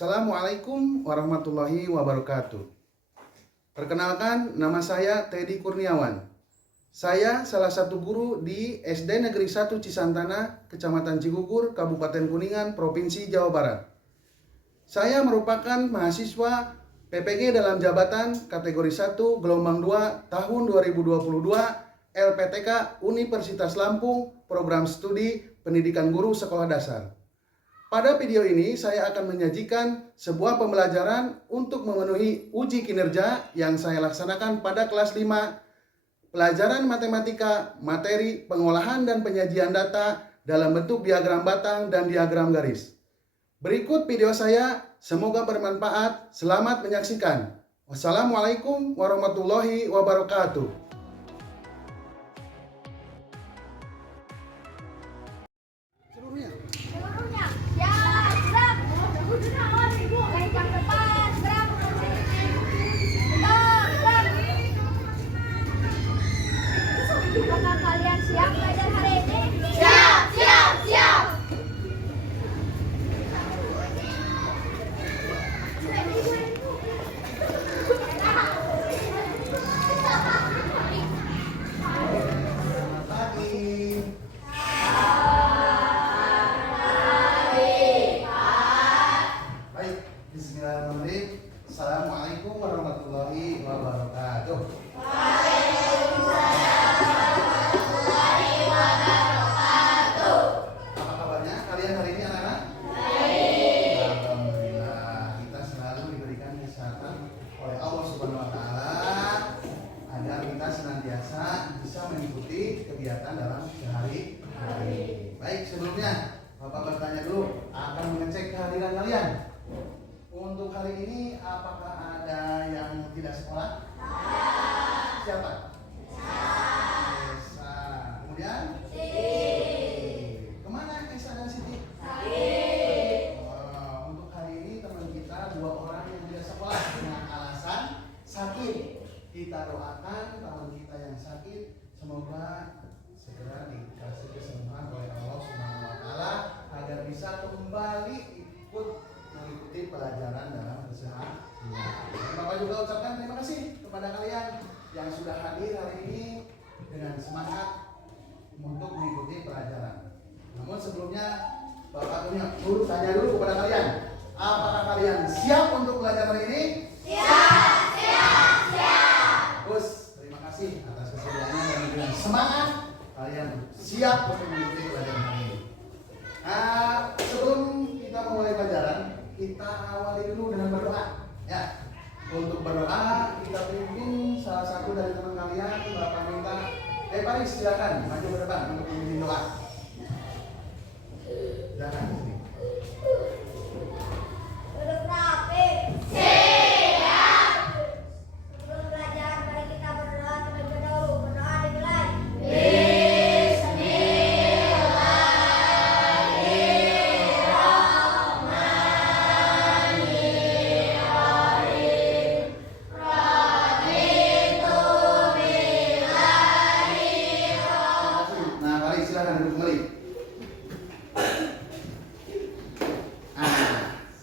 Assalamualaikum warahmatullahi wabarakatuh. Perkenalkan, nama saya Teddy Kurniawan. Saya salah satu guru di SD Negeri 1 Cisantana, Kecamatan Cigugur, Kabupaten Kuningan, Provinsi Jawa Barat. Saya merupakan mahasiswa PPG dalam jabatan kategori 1 gelombang 2 tahun 2022 LPTK Universitas Lampung, program studi pendidikan guru sekolah dasar. Pada video ini saya akan menyajikan sebuah pembelajaran untuk memenuhi uji kinerja yang saya laksanakan pada kelas 5 pelajaran matematika materi pengolahan dan penyajian data dalam bentuk diagram batang dan diagram garis. Berikut video saya, semoga bermanfaat. Selamat menyaksikan. Wassalamualaikum warahmatullahi wabarakatuh. Apakah kalian siap belajar hari ini? Siap, siap, siap. Selamat pagi. Baik, bismillahirrahmanirrahim. Assalamualaikum warahmatullahi wabarakatuh. Bisa mengikuti kegiatan dalam sehari-hari. Baik, sebelumnya Bapak bertanya dulu, akan mengecek kehadiran kalian. Untuk hari ini apakah ada yang tidak sekolah? Siapa? Esa. Kemudian? Kemana Esa dan Siti? Untuk hari ini teman kita 2 orang yang tidak sekolah dengan alasan sakit. Kita doakan teman kita yang sakit semoga segera dikasih kesembuhan oleh Allah Subhanahu wa taala agar bisa kembali ikut mengikuti pelajaran dalam kesehatan. Bapak juga ucapkan terima kasih kepada kalian yang sudah hadir hari ini dengan semangat untuk mengikuti pelajaran. Namun sebelumnya Bapak dulu tanya dulu kepada kalian, apakah kalian siap untuk belajar hari ini? Siap, siap, siap. Bagus, terima kasih atas kesediaannya dan dengan semangat kalian siap untuk mengikuti pelajaran hari ini. Sebelum kita memulai pelajaran, kita awali dulu dengan berdoa. Ya, untuk berdoa kita pimpin salah satu dari teman kalian. Bapak minta, Paris silakan maju ke depan untuk memimpin doa. Silakan. Duduk rapi.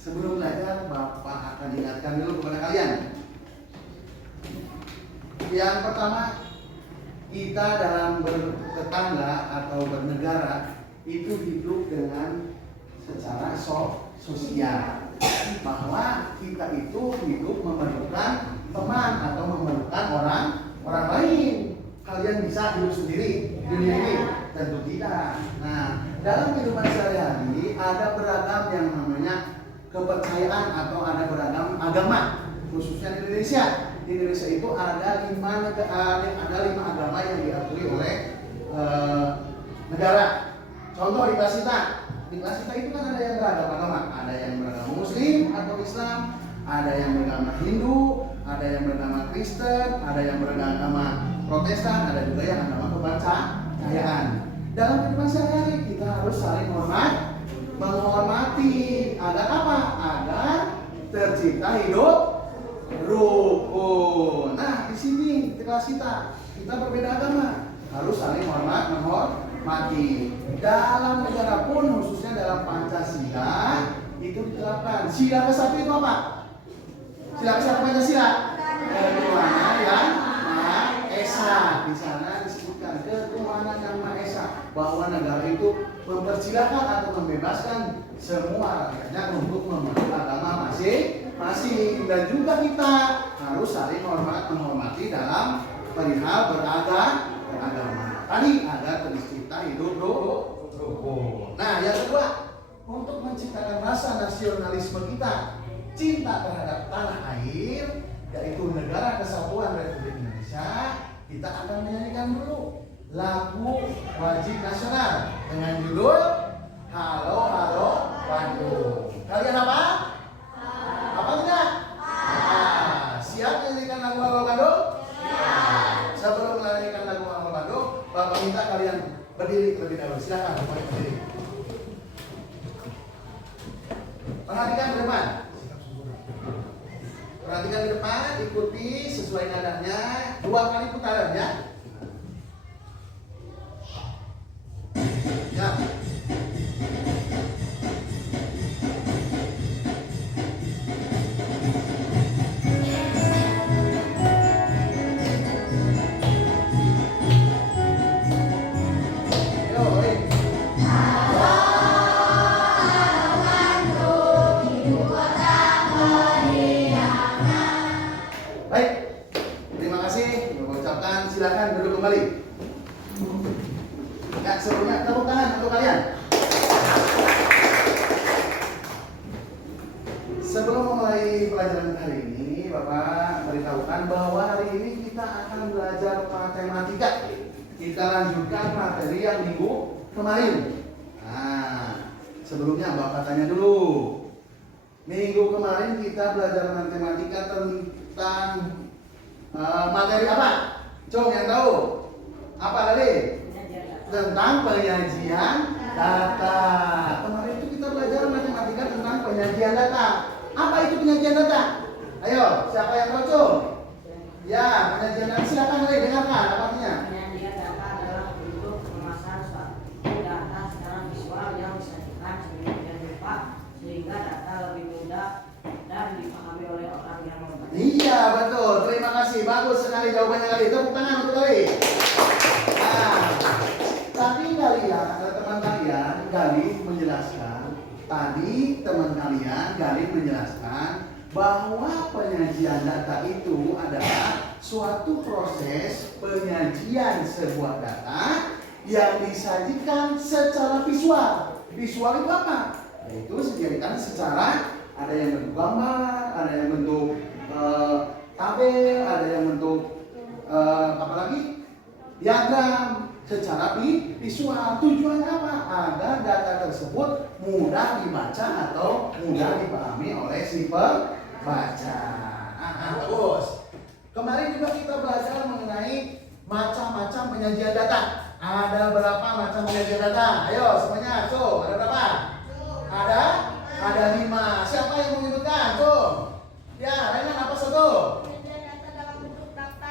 Sebelum belajar, Bapak akan ingatkan dulu kepada kalian. Yang pertama, kita dalam bertetangga atau bernegara itu hidup dengan secara sosial. Bahwa kita itu hidup memerlukan teman atau memerlukan orang lain. Kalian bisa hidup sendiri di dunia ini? Tentu tidak. Nah, dalam kehidupan sehari-hari ada beragam yang namanya kepercayaan atau ada beragam agama, khususnya di Indonesia. Di Indonesia itu ada 5 agama yang diakui oleh negara. Contoh di kelas kita. Di kelas kita itu kan ada yang beragam agama, ada yang beragama Muslim atau Islam, ada yang beragama Hindu, ada yang beragama Kristen, ada yang beragama Protestan, ada juga yang agama kepercayaan. Dalam kehidupan sehari-hari kita harus saling menghormati. Agar apa? Agar tercipta hidup rukun. Nah, di sini di kelas kita berbeda agama, harus saling menghormati. Dalam negara pun, khususnya dalam Pancasila, itu diterapkan. Sila ke-1 itu apa? Sila ke-1 Pancasila. Ketuhanan yang Maha Esa. Di sana disebutkan ketuhanan yang Maha Esa, bahwa negara itu mempersilakan atau membebaskan semua rakyatnya untuk memeluk agama masing-masing, dan juga kita harus saling menghormati dalam perihal beragama. Tadi agar tercipta hidup rukun. Nah, yang kedua, untuk menciptakan rasa nasionalisme kita, cinta terhadap tanah air, yaitu Negara Kesatuan Republik Indonesia, kita akan menyanyikan dulu lagu wajib nasional dengan judul Halo Halo Bandung. Kalian apa? Apa tidak? Siap menyanyikan lagu Halo Bandung? Sebelum menyanyikan lagu Halo Bandung, Bapak minta kalian berdiri terlebih dahulu. Silakan berdiri. Perhatikan ke depan. Perhatikan ke depan, ikuti sesuai nadanya. 2 kali putaran ya. Ya. Baik, terima kasih. Mengucapkan silakan duduk kembali. Ya, sebelumnya tepuk tangan untuk kalian. Sebelum memulai pelajaran hari ini, Bapak beritahukan bahwa hari ini kita akan belajar matematika. Kita lanjutkan materi yang minggu kemarin. Nah, sebelumnya Bapak tanya dulu. Minggu kemarin kita belajar matematika tentang materi apa? Coba yang tahu. Apa tadi? Tentang penyajian data. Kemarin itu kita belajar matematika tentang penyajian data. Apa itu penyajian data? Ayo, siapa yang tahu, Cung? Ya, penyajian data. Silakan dengarkan apa artinya. Penyajian data adalah bentuk pengemasan suatu data secara visual yang disajikan sedemikian rupa sehingga data lebih mudah dan dipahami oleh orang yang membaca. Iya, betul. Terima kasih. Bagus sekali jawabannya kali. Tepuk tangan untuk kali. Nah, tadi teman kalian Galih menjelaskan bahwa penyajian data itu adalah suatu proses penyajian sebuah data yang disajikan secara visual. Visual itu apa? Yaitu disajikan secara, ada yang bentuk gambar, ada yang bentuk tabel, ada yang bentuk apa lagi? Diagram secara visual. Tujuannya apa? Agar data tersebut mudah dibaca atau mudah dipahami oleh si pembaca. Bagus. Kemarin juga kita belajar mengenai macam-macam penyajian data. Ada berapa macam penyajian data? Ayo semuanya, ada berapa? Ada 5. Siapa yang mau menyebutkan? Ya, Renan apa satu?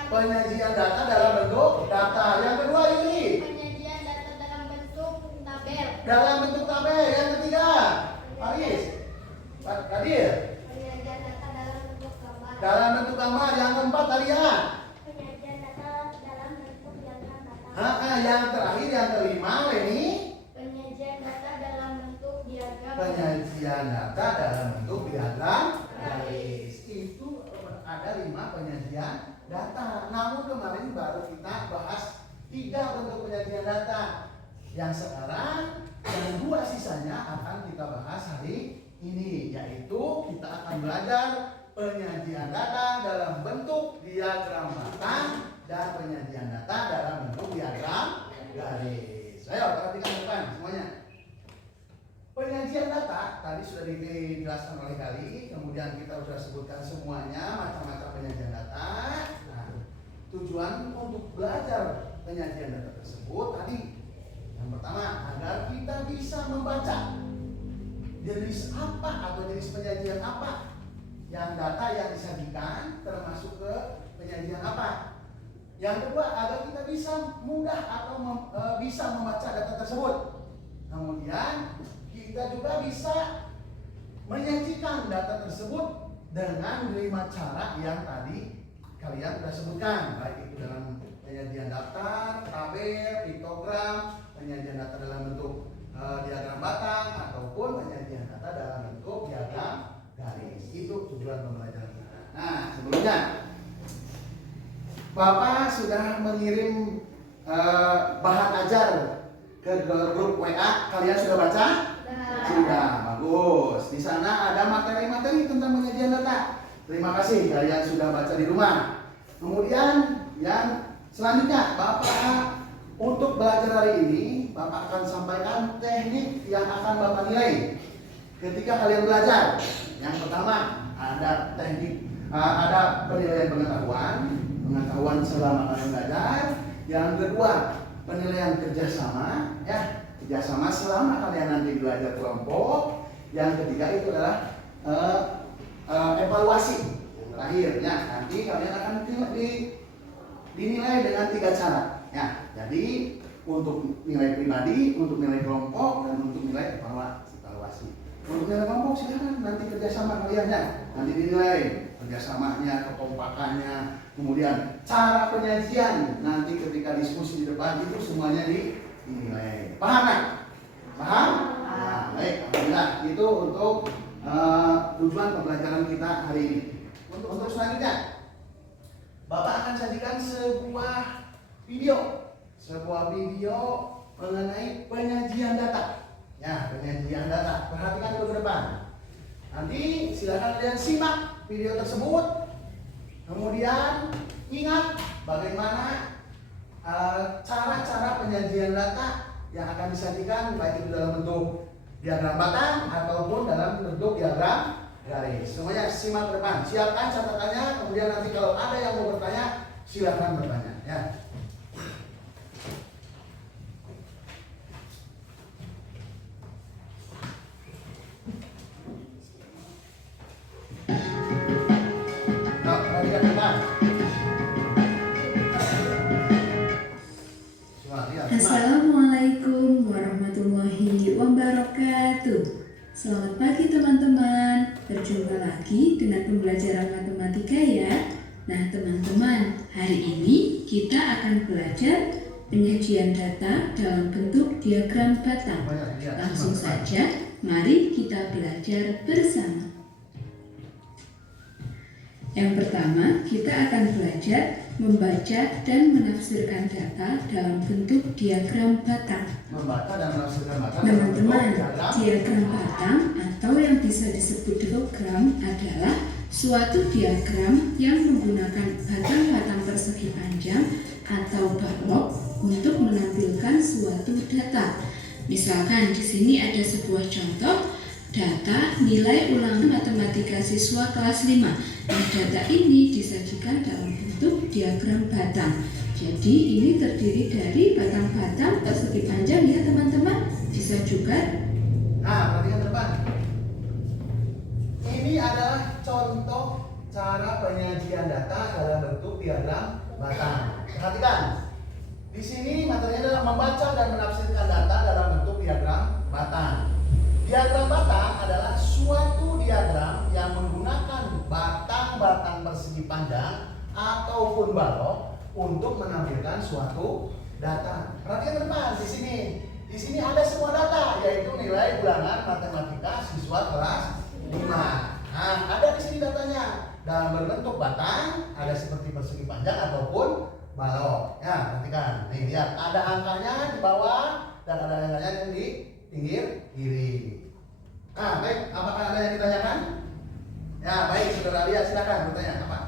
Penyajian data dalam bentuk data. Yang kedua ini. Penyajian data dalam bentuk tabel. Dalam bentuk tabel. Yang ketiga, Paris. Kadir. Penyajian data dalam bentuk gambar. Dalam bentuk gambar. Yang keempat, Talian. Penyajian data dalam bentuk diagram data. Yang terakhir, yang kelima, Leni. Penyajian data dalam bentuk diagram. Penyajian data dalam bentuk diagram garis. Itu ada 5 penyajian data. Namun kemarin baru kita bahas 3 bentuk penyajian data. Yang sekarang yang 2 sisanya akan kita bahas hari ini, yaitu kita akan belajar penyajian data dalam bentuk diagram batang dan penyajian data dalam bentuk diagram garis. Ayo perhatikan depan semuanya. Penyajian data tadi sudah dijelaskan oleh Kali, kemudian kita sudah sebutkan semuanya macam-macam penyajian data. Nah, tujuan untuk belajar penyajian data tersebut tadi yang pertama agar kita bisa membaca jenis apa atau jenis penyajian apa yang data yang disajikan termasuk ke penyajian apa. Yang kedua agar kita bisa mudah atau bisa membaca data tersebut. Kemudian kita juga bisa menyajikan data tersebut dengan 5 cara yang tadi kalian sudah sebutkan, baik itu dalam penyajian daftar, tabel, piktogram, penyajian data dalam bentuk diagram batang, ataupun penyajian data dalam bentuk diagram garis. Itu tujuan pembelajaran kita. Nah, sebelumnya Bapak sudah mengirim bahan ajar ke grup WA. Kalian sudah baca? Sudah, bagus. Di sana ada materi-materi tentang penyajian data. Terima kasih kalian sudah baca di rumah. Kemudian yang selanjutnya, Bapak untuk belajar hari ini, Bapak akan sampaikan teknik yang akan Bapak nilai ketika kalian belajar. Yang pertama ada teknik, ada penilaian pengetahuan selama kalian belajar. Yang kedua penilaian kerjasama, ya kerjasama selama kalian nanti belajar kelompok. Yang ketiga itu adalah evaluasi. Yang terakhir, ya nanti kalian akan dinilai dengan 3 cara. Ya, jadi untuk nilai pribadi, untuk nilai kelompok, dan untuk nilai evaluasi. Untuk nilai kelompok silakan nanti kerjasama kalian ya, nanti dinilai kerjasamanya, kekompakannya, kemudian cara penyajian nanti ketika diskusi di depan itu semuanya dinilai. Paham kan? Paham? Nah, baik, alhamdulillah itu untuk tujuan pembelajaran kita hari ini. Untuk selanjutnya, Bapak akan sajikan sebuah video mengenai penyajian data. Ya, penyajian data. Perhatikan dulu ke depan. Nanti silakan kalian simak video tersebut. Kemudian ingat bagaimana cara-cara penyajian data yang akan disajikan, baik itu dalam bentuk diagram batang ataupun dalam bentuk diagram garis. Semuanya simak ke depan. Siapkan catatannya. Kemudian nanti kalau ada yang mau bertanya, silakan bertanya. Ya. Nah, perhatikan ke depan. Assalamualaikum warahmatullahi wabarakatuh. Selamat pagi teman-teman. Berjumpa lagi dengan pembelajaran matematika ya. Nah teman-teman, hari ini kita akan belajar penyajian data dalam bentuk diagram batang. Langsung saja, mari kita belajar bersama. Yang pertama, kita akan belajar membaca dan menafsirkan data dalam bentuk diagram batang. Membaca dan menafsirkan data. Teman-teman, diagram batang atau yang bisa disebut diagram adalah suatu diagram yang menggunakan batang-batang persegi panjang atau balok untuk menampilkan suatu data. Misalkan di sini ada sebuah contoh data nilai ulangan matematika siswa kelas 5. Nah, data ini disajikan dalam bentuk diagram batang. Jadi ini terdiri dari batang-batang persegi panjang ya teman-teman. Bisa juga. Nah, perhatikan depan. Ini adalah contoh cara penyajian data dalam bentuk diagram batang. Perhatikan. Di sini materinya adalah membaca dan menafsirkan data dalam bentuk diagram batang. Diagram batang adalah suatu diagram yang menggunakan batang-batang persegi panjang ataupun balok untuk menampilkan suatu data. Perhatikan teman, di sini. Di sini ada semua data, yaitu nilai ulangan matematika siswa kelas 5. Nah, ada di sini datanya dalam berbentuk batang, ada seperti persegi panjang ataupun balok. Ya, perhatikan. Nih, lihat ada angkanya di bawah dan ada angkanya yang di pinggir kiri. Nah, baik, apakah ada yang ditanyakan? Ya, baik, saudara Lia, silakan bertanya apa?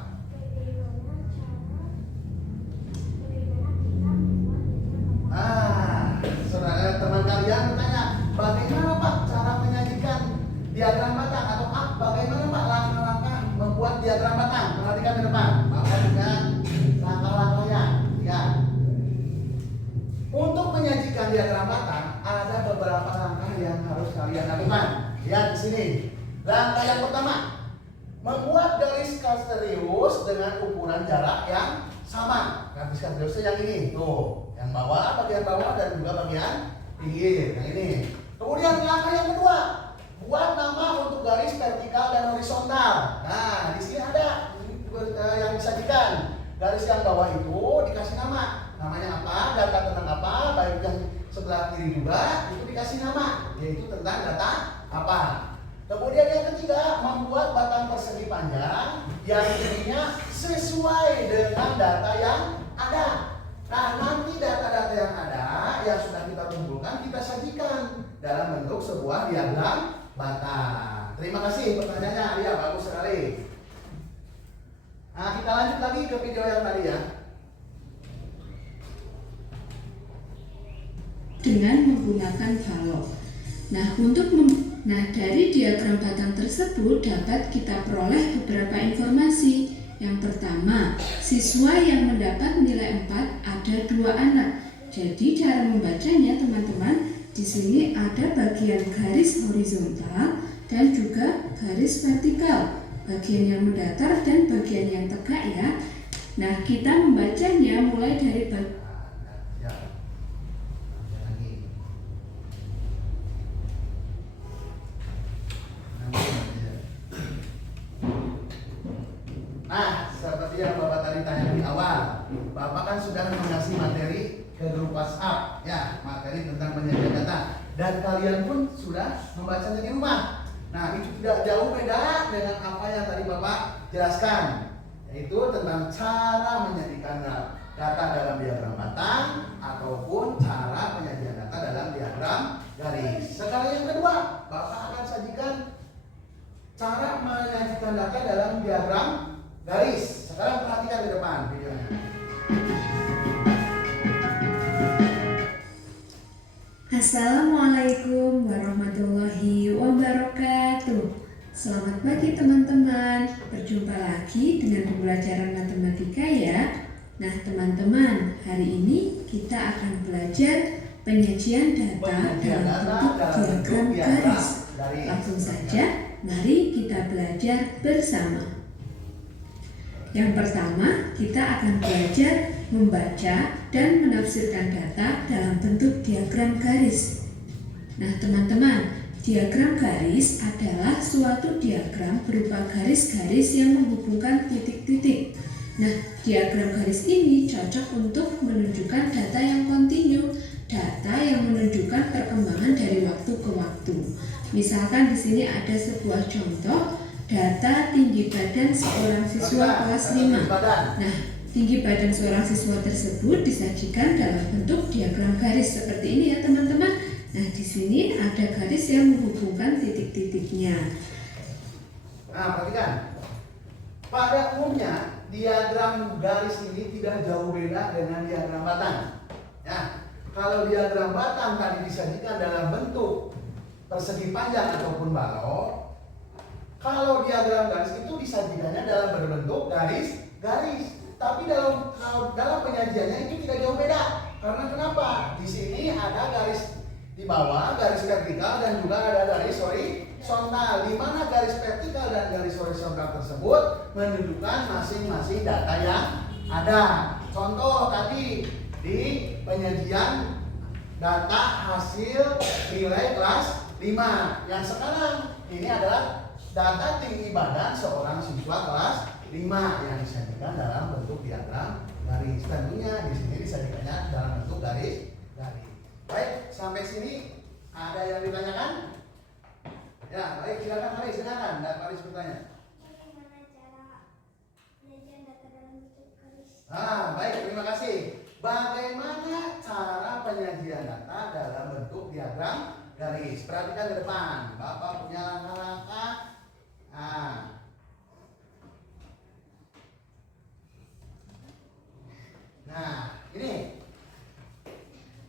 Saudara teman kalian bertanya, bagaimana Pak cara menyajikan diagram batang atau bagaimana Pak langkah-langkah membuat diagram batang? Perhatikan ke depan, Bapak punya langkah-langkahnya. Ya. Untuk menyajikan diagram batang ada beberapa langkah yang harus kalian lakukan. Lihat di sini. Langkah yang pertama, membuat garis misterius dengan ukuran jarak yang sama. Garis misteriusnya yang ini, tuh, yang bawah, bagian bawah dan juga bagian pinggir, yang ini. Kemudian langkah yang kedua, buat nama untuk garis vertikal dan horizontal. Nah, di sini ada yang disajikan. Garis yang bawah itu dikasih nama. Namanya apa? Data tentang apa? Baik yang sebelah kiri juga itu dikasih nama, yaitu tentang data apa. Kemudian yang ketiga, membuat batang persegi panjang yang ininya sesuai dengan data yang ada. Nah, nanti data-data yang ada yang sudah kita kumpulkan kita sajikan dalam bentuk sebuah diagram batang. Terima kasih pertanyaannya, ya bagus sekali. Nah, kita lanjut lagi ke video yang tadi ya. Dengan menggunakan balok. Nah, dari diagram batang tersebut dapat kita peroleh beberapa informasi. Yang pertama, siswa yang mendapat nilai 4 ada 2 anak. Jadi cara membacanya teman-teman, di sini ada bagian garis horizontal dan juga garis vertikal. Bagian yang mendatar dan bagian yang tegak ya. Nah, kita membacanya mulai dari Nah, seperti yang Bapak tadi tanya di awal, Bapak kan sudah mengasih materi ke grup WhatsApp, ya, materi tentang penyajian data, dan kalian pun sudah membacanya di rumah. Nah, itu tidak jauh beda dengan apa yang tadi Bapak jelaskan, yaitu tentang cara menyajikan data dalam diagram batang ataupun cara penyajian data dalam diagram garis. Sekali yang kedua, Bapak akan sajikan cara menyajikan data dalam diagram garis. Sekarang perhatikan di depan videonya. Assalamualaikum warahmatullahi wabarakatuh. Selamat pagi teman-teman. Berjumpa lagi dengan pembelajaran matematika ya. Nah teman-teman, hari ini kita akan belajar penyajian data dalam bentuk diagram garis. Langsung saja, mari kita belajar bersama. Yang pertama, kita akan belajar membaca dan menafsirkan data dalam bentuk diagram garis. Nah, teman-teman, diagram garis adalah suatu diagram berupa garis-garis yang menghubungkan titik-titik. Nah, diagram garis ini cocok untuk menunjukkan data yang kontinu, data yang menunjukkan perkembangan dari waktu ke waktu. Misalkan di sini ada sebuah contoh data tinggi badan seorang siswa kelas 5. Nah, tinggi badan seorang siswa tersebut disajikan dalam bentuk diagram garis seperti ini ya teman-teman. Nah, di sini ada garis yang menghubungkan titik-titiknya. Nah, perhatikan. Pada umumnya diagram garis ini tidak jauh beda dengan diagram batang. Ya, kalau diagram batang tadi disajikan dalam bentuk persegi panjang ataupun balok, kalau diagram garis itu disajikannya dalam berbentuk garis-garis. Tapi dalam penyajiannya itu tidak jauh beda. Karena kenapa? Di sini ada garis di bawah, garis vertikal dan juga ada garis horizontal. Di mana garis vertikal dan garis horizontal tersebut menunjukkan masing-masing data yang ada. Contoh tadi di penyajian data hasil nilai kelas 5. Yang sekarang ini adalah data tinggi badan seorang siswa kelas 5 yang disajikan dalam bentuk diagram garis. Tentunya di sini disajikannya dalam bentuk garis. Baik, sampai sini ada yang ditanyakan? Ya, baik, silakan Haris, silakan. Dan Haris bertanya. Bagaimana cara penyajian data dalam bentuk garis? Baik, terima kasih. Bagaimana cara penyajian data dalam bentuk diagram garis? Perhatikan ke depan. Bapak punya langkah-langkah. Nah, ini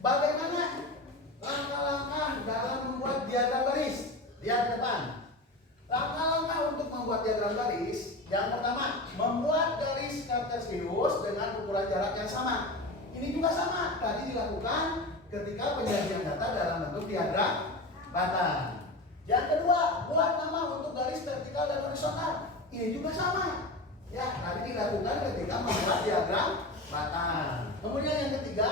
bagaimana langkah-langkah dalam membuat diagram garis? Lihat ke depan. Langkah-langkah untuk membuat diagram garis. Yang pertama, membuat garis kartesius dengan ukuran jarak yang sama. Ini juga sama, tadi dilakukan ketika penyajian data dalam bentuk diagram batang. Yang kedua, buat nama untuk garis vertikal dan horizontal. Ini juga sama. Ya, tadi dilakukan ketika membuat diagram batang. Kemudian yang ketiga,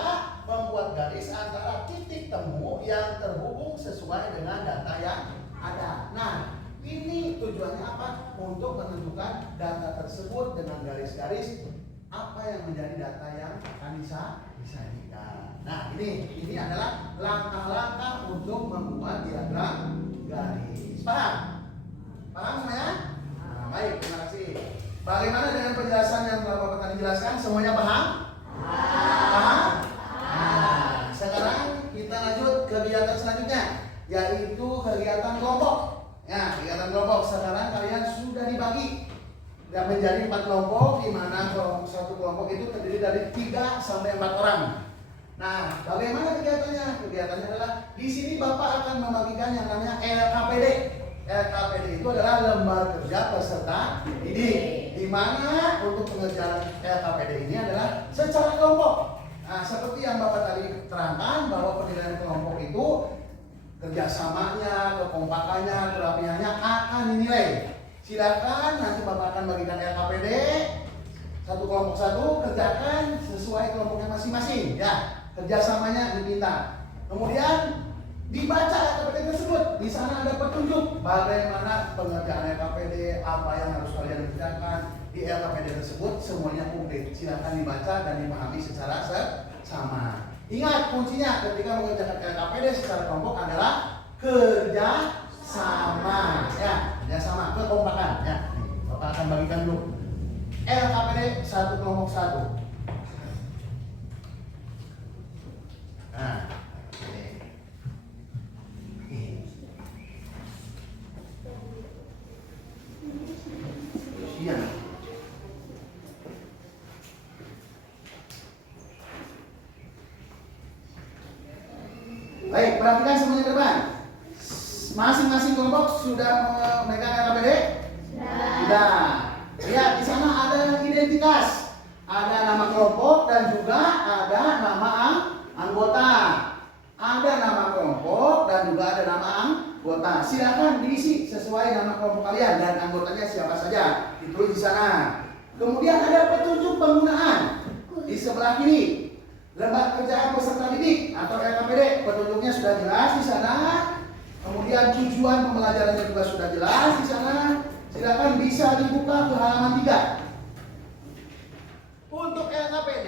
membuat garis antara titik temu yang terhubung sesuai dengan data yang ada. Nah, ini tujuannya apa? Untuk menentukan data tersebut dengan garis-garis apa yang menjadi data yang akan disajikan. Nah, ini adalah langkah-langkah untuk membuat diagram garis. Paham? Paham semuanya? Nah, baik, terima kasih. Bagaimana dengan penjelasan yang telah Bapak tadi jelaskan? Semuanya paham? Paham? Nah, sekarang kita lanjut kegiatan selanjutnya, yaitu kegiatan kelompok. Ya, kegiatan kelompok. Sekarang kalian sudah dibagi menjadi 4 kelompok, di mana satu kelompok itu terdiri dari 3 sampai 4 orang. Nah, bagaimana kegiatannya? Kegiatannya adalah di sini Bapak akan membagikan yang namanya LKPD. LKPD itu adalah lembar kerja peserta didik, di mana untuk pengerjaan LKPD ini adalah secara kelompok. Nah, seperti yang Bapak tadi terangkan bahwa penilaian kelompok itu kerjasamanya, kekompakannya, kerapiannya akan dinilai. Silakan nanti Bapak akan bagikan LKPD satu kelompok satu, kerjakan sesuai kelompoknya masing-masing. Ya, kerjasamanya diminta. Kemudian dibaca LKPD tersebut. Di sana ada petunjuk bagaimana pengerjaan LKPD, apa yang harus kalian kerjakan di LKPD tersebut, semuanya komplit. Silakan dibaca dan dipahami secara sama. Ingat, kuncinya ketika mengerjakan LKPD secara kelompok adalah kerja sama, ya, kerja sama, kekompakan, ya. Bapak akan bagikan dulu LKPD satu kelompok satu. Nah, ini. Baik, perhatikan semuanya ke depan. Masing-masing kelompok sudah memegang LKPD? Sudah. Lihat di sana ada identitas, ada nama kelompok dan juga ada nama anggota. Ada nama kelompok dan juga ada nama anggota. Silakan diisi sesuai nama kelompok kalian dan anggotanya siapa saja. Ditulis di sana. Kemudian ada petunjuk penggunaan di sebelah kiri. Lembar kerjaan peserta didik atau LKPD, petunjuknya sudah jelas di sana. Kemudian tujuan pembelajarannya juga sudah jelas di sana. Silakan bisa dibuka ke halaman 3. Untuk LKPD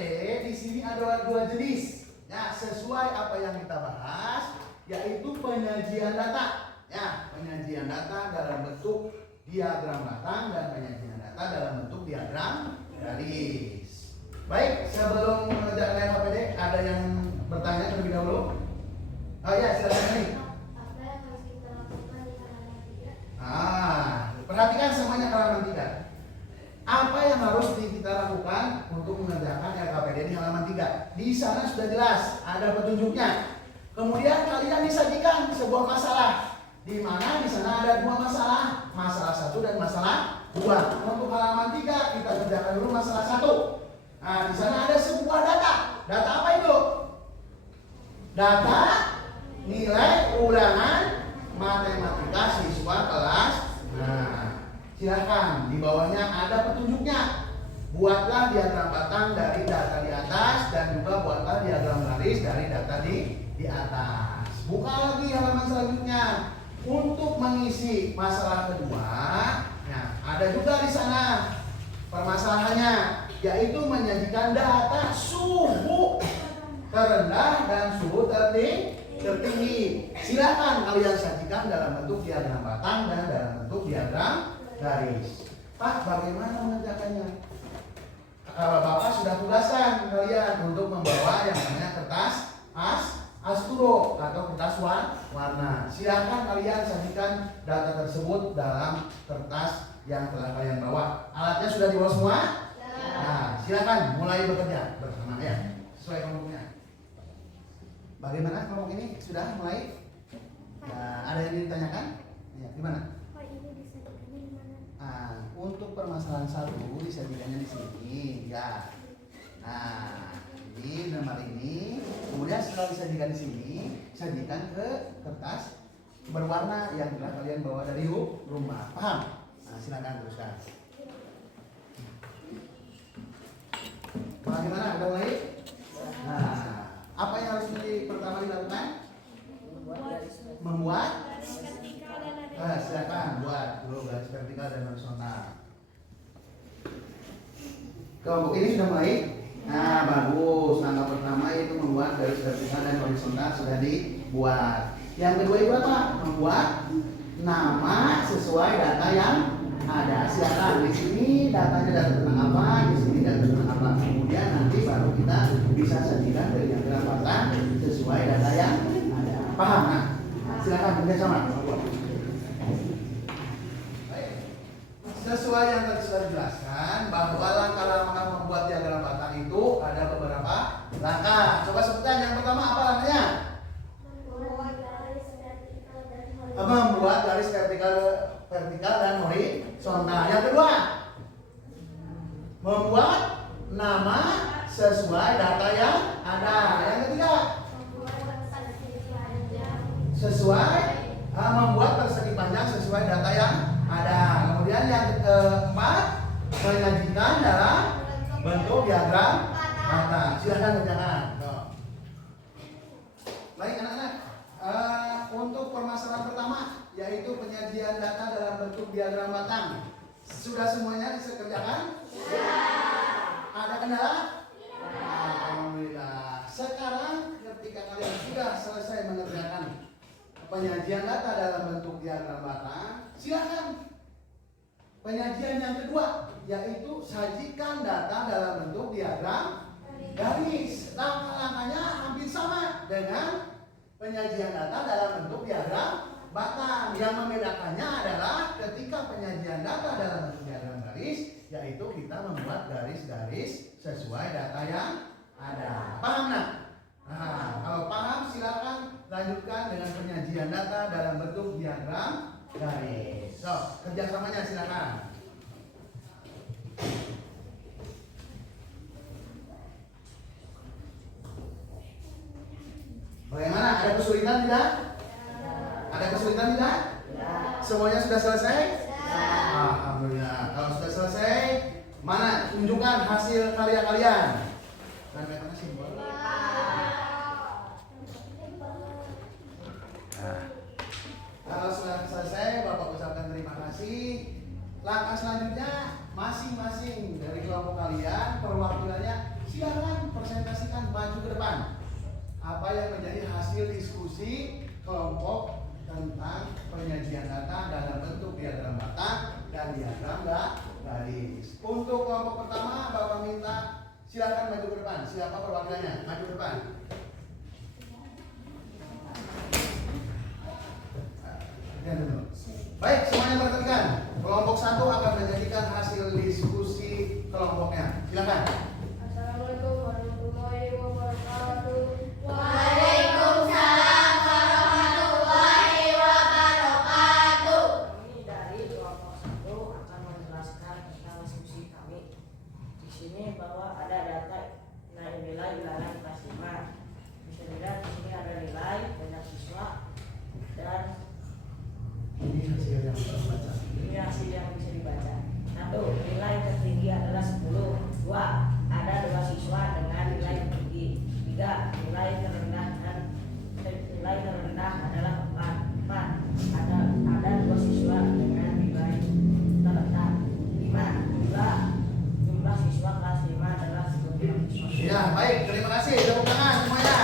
di sini ada 2 jenis. Ya, sesuai apa yang kita bahas, yaitu penyajian data. Ya, penyajian data dalam bentuk diagram batang dan penyajian data dalam bentuk diagram garis. Baik, sebelum mengerjakan LKPD, ada yang bertanya terlebih dahulu? Oh ya, silakan nih. Apa yang harus kita lakukan di halaman 3? Perhatikan semuanya halaman 3. Apa yang harus kita lakukan untuk mengerjakan LKPD di halaman 3? Di sana sudah jelas, ada petunjuknya. Kemudian kalian disajikan sebuah masalah, di mana di sana ada 2 masalah, masalah 1 dan masalah 2. Untuk halaman 3 kita kerjakan dulu masalah 1. Nah, di sana ada sebuah data. Data apa itu? Data nilai ulangan matematika siswa kelas. Nah, silahkan di bawahnya ada petunjuknya. Buatlah diagram batang dari data di atas dan juga buatlah diagram garis dari data di atas. Buka lagi halaman selanjutnya untuk mengisi masalah kedua. Nah, ada juga di sana permasalahannya, yaitu menyajikan data suhu terendah dan suhu tertinggi. Silakan kalian sajikan dalam bentuk diagram batang dan dalam bentuk diagram garis. Pak, bagaimana mengerjakannya? Kalau Bapak sudah tugaskan kalian untuk membawa yang namanya kertas asturo atau kertas warna. Silakan kalian sajikan data tersebut dalam kertas yang telah kalian bawa. Alatnya sudah dibawa semua? Nah, silakan mulai bekerja bersama ya, sesuai kelompoknya. Bagaimana kelompok ini? Sudah mulai? Nah, ada yang ditanyakan? Ya, gimana? Oh, ini disajikannya di mana? Untuk permasalahan 1 disajikannya di sini, ya. Nah, ini nomor ini. Kemudian setelah disajikan di sini, sajikan ke kertas berwarna yang telah kalian bawa dari rumah. Paham? Nah, silakan teruskan. Bagaimana? Udah mulai? Nah, apa yang harus pertama dilakukan? Membuat. Ketika dan ada Silakan. Kelompok ini sudah mulai. Nah, bagus. Langkah pertama itu membuat garis vertikal dan horizontal sudah dibuat. Yang kedua itu apa? Membuat nama sesuai data yang ada. Silakan di sini datanya data tentang apa, di sini data tentang apa. Kemudian nanti baru kita bisa sajikan dari yang kedapatan sesuai data yang ada. Paham? Nah, silakan bekerjasama. Sesuai yang tadi sudah dijelaskan bahwa langkah-langkah membuat diagram batang itu ada beberapa langkah. Coba sebutkan yang pertama apa langkahnya? Membuat garis vertikal dan horizontal. Yang kedua, membuat nama sesuai data yang ada. Yang ketiga, membuat persegi panjang sesuai data yang ada. Kemudian yang keempat, menyajikan dalam bentuk diagram batang. Silahkan kerjakan. Baik anak-anak, untuk permasalahan pertama yaitu penyajian data dalam bentuk diagram batang. Sudah semuanya bisa kerjakan? Ya. Ada kendala? Ya. Alhamdulillah. Sekarang ketika kalian sudah selesai mengerjakan penyajian data dalam bentuk diagram batang, silakan penyajian yang kedua yaitu sajikan data dalam bentuk diagram garis. Langkah-langkahnya hampir sama dengan penyajian data dalam bentuk diagram batang. Yang membedakannya adalah ketika penyajian data dalam bentuk diagram garis, yaitu kita membuat garis-garis sesuai data yang ada. Paham nak? Nah, kalau paham silakan lanjutkan dengan penyajian data dalam bentuk diagram garis. So, kerjasamanya silakan. Bagaimana? Ada kesulitan tidak? Ada kesulitan tidak? Semuanya sudah selesai? Alhamdulillah. Kalau sudah selesai, mana tunjukkan hasil karya kalian. Dan metode simbol. Kalau sudah selesai, Bapak ucapkan terima kasih. Langkah selanjutnya, masing-masing dari kelompok kalian perwakilannya silakan presentasikan maju ke depan apa yang menjadi hasil diskusi kelompok tentang penyajian data dalam bentuk diagram batang dan diagram garis. Untuk kelompok pertama, Bapak minta silakan maju ke depan. Siapa perwakilannya? Maju ke depan. Baik, semuanya perhatikan. Kelompok satu akan menjadikan hasil diskusi kelompoknya. Silakan. Assalamualaikum warahmatullahi wabarakatuh. Waalaikumsalam warahmatullahi wabarakatuh. Kami dari kelompok 1 akan menjelaskan tentang diskusi kami. Di sini bahwa ada data nilai bilangan kelas 5. Bisa dilihat di sini ada nilai banyak siswa dan Ini hasil yang bisa dibaca. ini hasil yang bisa dibaca. 1. Nilai tertinggi adalah 10. 2. Ada 2 siswa dengan nilai tertinggi. 3. Nilai terendah adalah 4. 4. Ada 2 siswa dengan nilai terendah. 5. Jumlah siswa kelas 5 adalah 10 siswa. Ya, baik. Terima kasih. Tepuk tangan semuanya.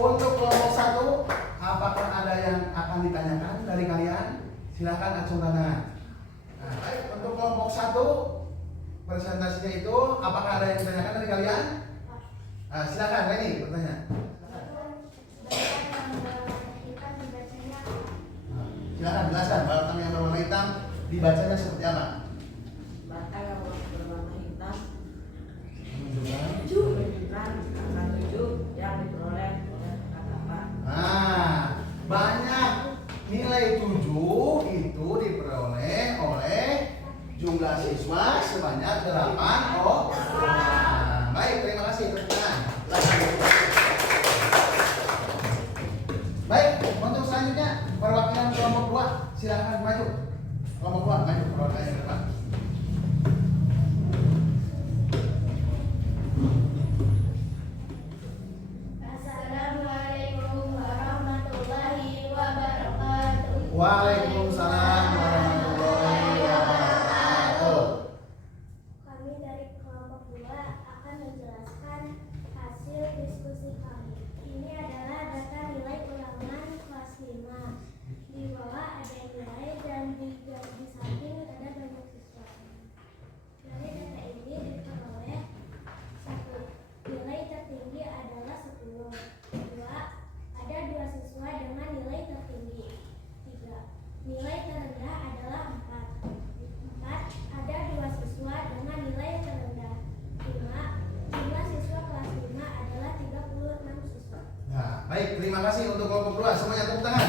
Untuk kelompok 1, apakah ada yang akan ditanyakan dari kalian? Silahkan acung tangan. Nah, baik. Untuk kelompok 1, presentasinya itu, apakah ada yang ditanyakan dari kalian? Nah, silahkan Reni bertanya. Silahkan jelaskan batang yang berwarna hitam dibacanya seperti apa? Batang yang berwarna hitam Menunjukkan. menunjukkan angka 7 yang diperoleh oleh angka 8. Nah, banyak nilai 7 itu diperoleh oleh jumlah siswa sebanyak 8 orang. Baik, terima kasih. Baik, untuk selanjutnya perwakilan kelompok 2 silakan maju. Kelompok 2 maju perwakilan yang depan. Assalamualaikum warahmatullahi wabarakatuh. Waalaikumsalam warahmatullahi wabarakatuh. terima kasih untuk kelompok 2. Semuanya tepuk tangan.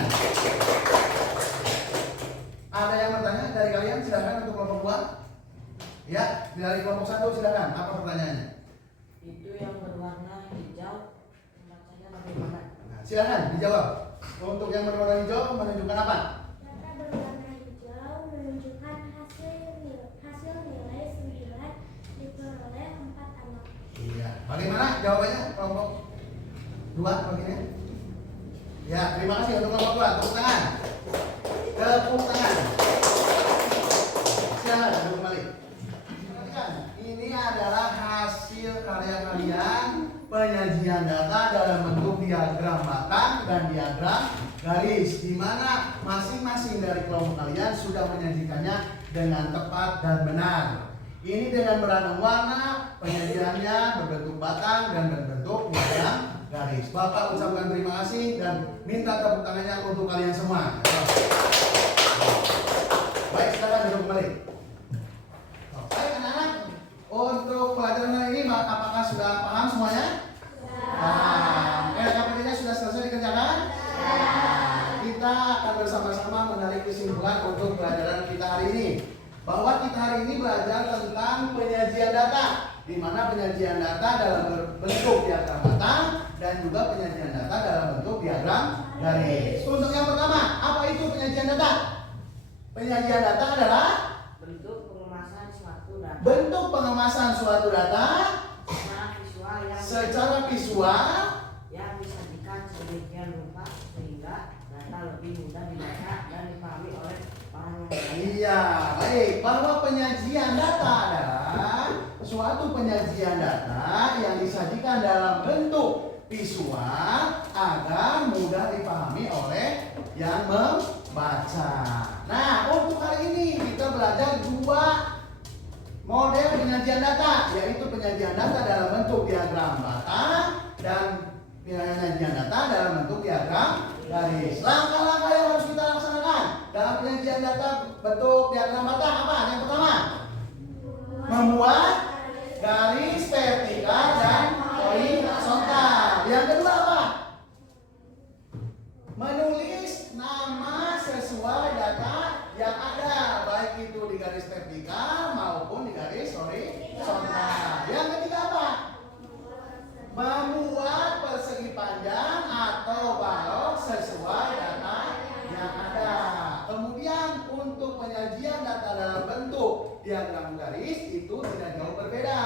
Ada yang bertanya dari kalian? Silakan untuk kelompok 2. Ya, dari kelompok 1 silakan. Apa pertanyaannya? Itu yang berwarna hijau membacanya bagaimana? Nah, silakan dijawab. Untuk yang berwarna hijau menunjukkan apa? Data berwarna hijau menunjukkan hasil nilai 9 diperoleh 4 anak. Iya. Bagaimana jawabannya kelompok 2 bagiannya? Ya, terima kasih untuk kelompok 2. Tepuk tangan. Tepuk tangan. Silakan duduk kembali. Perhatikan, ini adalah hasil karya kalian penyajian data dalam bentuk diagram batang dan diagram garis, di mana masing-masing dari kelompok kalian sudah menyajikannya dengan tepat dan benar. Ini dengan beragam warna, penyajiannya berbentuk batang dan berbentuk diagram garis. Bapak ucapkan terima kasih dan minta tepuk tangannya untuk kalian semua. Baik, silakan duduk kembali. Baik anak-anak, untuk pelajaran hari ini apakah sudah paham semuanya? Paham. LKPD-nya sudah selesai dikerjakan? Kita akan bersama-sama menarik kesimpulan untuk pelajaran kita hari ini. Bahwa kita hari ini belajar tentang penyajian data, di mana penyajian data dalam bentuk diagram batang dan juga penyajian data dalam bentuk diagram garis. Untuk yang pertama, apa itu penyajian data? Penyajian data adalah Bentuk pengemasan suatu data bentuk pengemasan suatu data secara visual yang yang disajikan sedemikian rupa sehingga data lebih mudah dibaca dan dipahami oleh orang yang lain. iya, baik. Bahwa penyajian data adalah suatu penyajian data yang disajikan dalam bentuk visual agar mudah dipahami oleh yang membaca. Nah, untuk hari ini kita belajar 2 model penyajian data, yaitu penyajian data dalam bentuk diagram batang dan penyajian data dalam bentuk diagram garis. Langkah-langkah yang harus kita laksanakan dalam penyajian data bentuk diagram batang apa? Yang pertama, membuat garis vertikal dan horizontal. Yang kedua apa? Menulis nama sesuai data yang ada, baik itu di garis vertikal maupun di garis horizontal. Yang ketiga apa? Membuat persegi panjang atau balok sesuai data yang ada. Kemudian untuk penyajian data dalam bentuk diagram garis itu tidak jauh berbeda.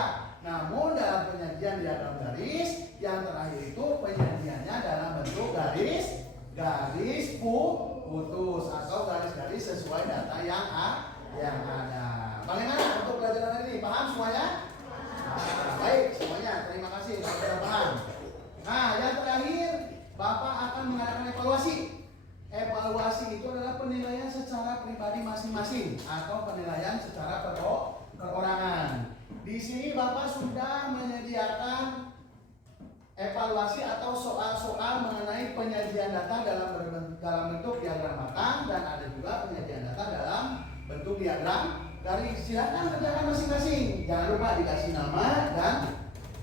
Namun dalam penyajian diagram garis yang terakhir itu penyajiannya dalam bentuk garis putus atau garis-garis sesuai data yang ada. Bagaimana untuk pelajaran hari ini? Paham semuanya? Baik, semuanya. Terima kasih sudah paham. Nah, yang terakhir, Bapak akan mengadakan evaluasi. Evaluasi itu adalah penilaian secara pribadi masing-masing atau penilaian secara perorangan. Di sini Bapak sudah menyediakan evaluasi atau soal-soal mengenai penyajian data dalam bentuk diagram batang dan ada juga penyajian data dalam bentuk diagram garis. Silakan kerjakan masing-masing. Jangan lupa dikasih nama dan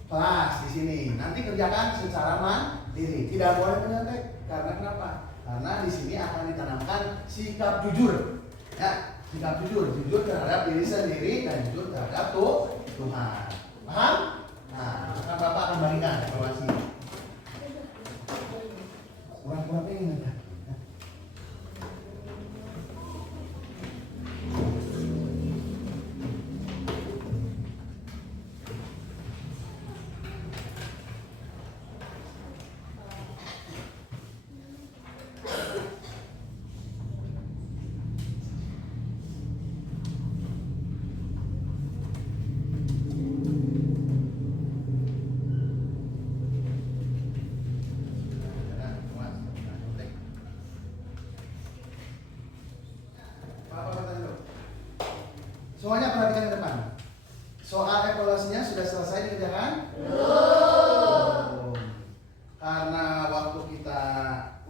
kelas di sini. Nanti kerjakan secara mandiri. Tidak boleh menyontek. Karena kenapa? Karena di sini akan ditanamkan sikap jujur. Ya, sikap jujur terhadap diri sendiri dan jujur terhadap Tuhan. Paham? Nah, akan Bapak akan bagikan evaluasi. Kurang-kurang pengen ada. Semuanya perhatikan ke depan. Soal evaluasinya sudah selesai dikerjakan? Belum. Karena waktu kita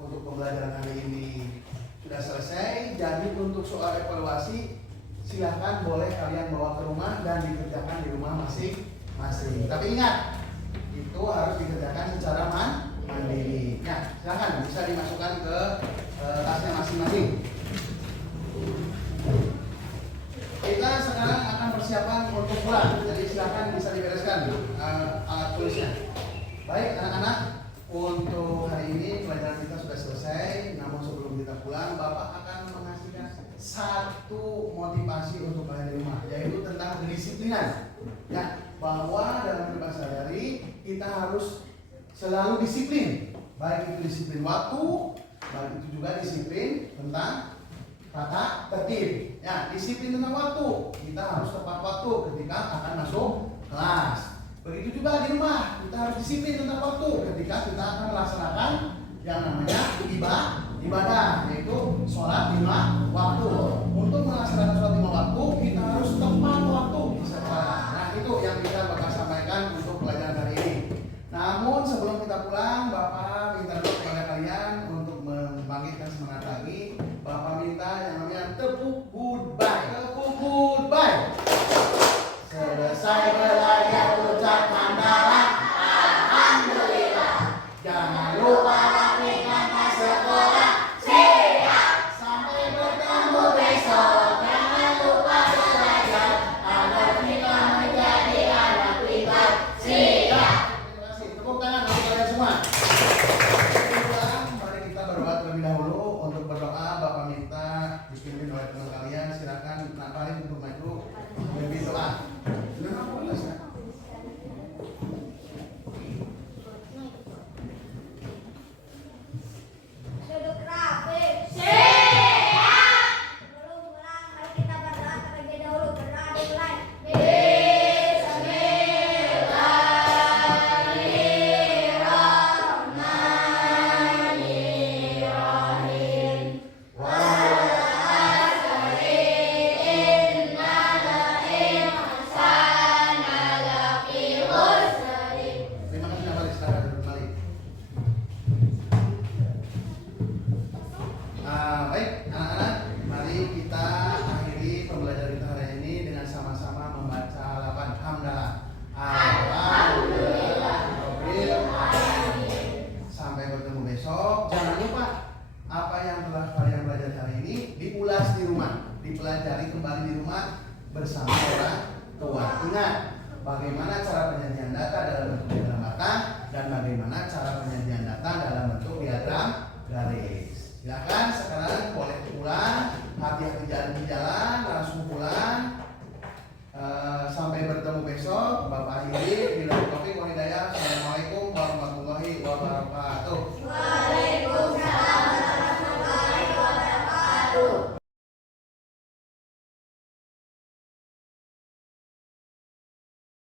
untuk pembelajaran hari ini sudah selesai, jadi untuk soal evaluasi silahkan boleh kalian bawa ke rumah dan dikerjakan di rumah masing-masing. Tapi ingat, itu harus dikerjakan secara mandiri. Ya, silakan bisa dimasukkan ke tasnya masing-masing. Kita sekarang akan persiapan untuk pulang, jadi silakan bisa dibereskan alat tulisnya. Baik anak-anak, untuk hari ini pelajaran kita sudah selesai. Namun sebelum kita pulang, Bapak akan mengasihkan satu motivasi untuk kalian di rumah, yaitu tentang kedisiplinan. Ya, bahwa dalam kehidupan sehari-hari kita harus selalu disiplin, baik itu disiplin waktu, baik itu juga disiplin tentang tata tertib. Ya, disiplin tentang waktu, kita harus tepat waktu ketika akan masuk kelas. Begitu juga di rumah, kita harus disiplin tentang waktu ketika kita akan melaksanakan yang namanya ibadah, yaitu sholat 5 waktu. Untuk melaksanakan sholat 5 waktu, kita harus tepat waktu di sekolah. Nah, itu yang bisa Bapak sampaikan untuk pelajaran hari ini. Namun sebelum kita pulang, Bapak minta dulu kepada kalian untuk membangkitkan semangat lagi. Bapak minta yang namanya tepuk goodbye. Tepuk goodbye. Selesai belajar ucap hamdalah, alhamdulillah. Jangan lupa rapikan tas sekolah. Siap. Sampai bertemu besok. Jangan lupa belajar agar kita menjadi anak pintar. Siap. Terima kasih. Tepuk tangan untuk kalian semua. Mari kita berdoa terlebih dahulu. Untuk berdoa, Bapak minta dipimpin oleh teman kalian. Silakan Nak Farid untuk maju memimpin doa. Duduk rapi. Siap. Sebelum pulang, mari kita berdoa terlebih dahulu. Berdoa dimulai. Terima kasih Nak Farid. Silakan duduk kembali. Baik anak-anak, mari kita akhiri pembelajaran kita hari ini dengan sama-sama membaca halaman hamdalah. Alhamdulillah. Sampai bertemu besok. Jangan lupa apa yang telah kalian pelajari hari ini diulas di rumah, dipelajari kembali di rumah bersama orang tua. Ingat bagaimana cara penyajian data dalam bentuk diagram batang dan bagaimana cara penyajian data dalam bentuk diagram garis. Silakan sekarang boleh pulang, hati-hati jalan di jalan, langsung pulang. Sampai bertemu besok. Bapak akhiri.